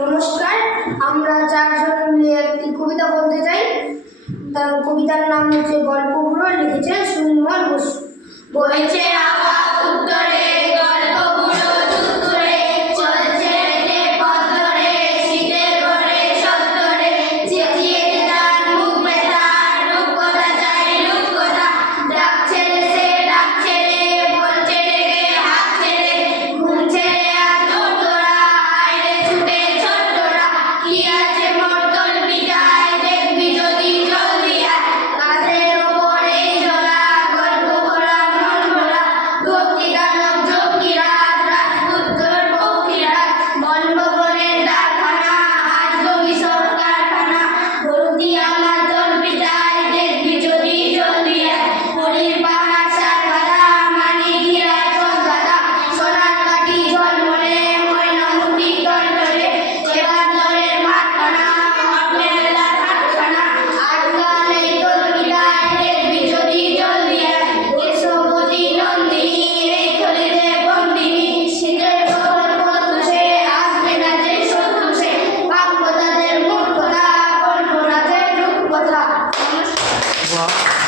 নমস্কার, আমরা চারজন মিলে একটি কবিতা বলতে চাই। তার কবিতার নাম হচ্ছে গল্পগুলো, লিখেছেন সুনীল বসু। বলেছে আকাশ উত্তরে গল্পগুলো উত্তরে, চলছে রেটে পথ ধরে শীতের ঘরে সত্তরে, চেঁচিয়ে তার মুখ ব্যথা রূপকথা চাই রূপকথা, ডাকছে রে সে ডাকছে রে, বলছে ডেকে হাত ছেড়ে, ঘুম ছেড়ে আর তোরা আইরে ছুটে ছোট্টরা, কি আছে মর্তল পিঠায় দেখবি যদি জলদি আয়, কাঁধের ওপরে ঝোলা গল্প ভরা মন ভরা, ভক্তি গানক যোগীরা রাজপুত্র পক্ষীরা, বনভবনের কারখানা আজ রবি সরকারখানা, ভর্তি আমার তোর পিঠায় দেখবি যদি জলদি আয়, হরির পাহাড় সার বাঁধা মানি ঘিরায় চোখ গাদা, সোনার কাঠি ঝলমলে ময়নামতি টলটলে, এবার দলের মাঠখানা হবে মেলার হাটখানা, আজকাল এই তোর পিঠায় দেখবি যদি জলদি আয়, কেশবতী নন্দিনী এই থলিতে বন্দিনী, শীতের প্রখর পথে আসবে না যে শত্রু সে, ভাগ্য তাদের মূর্খতা কল্পনাতে রূপকথা। নমস্কার।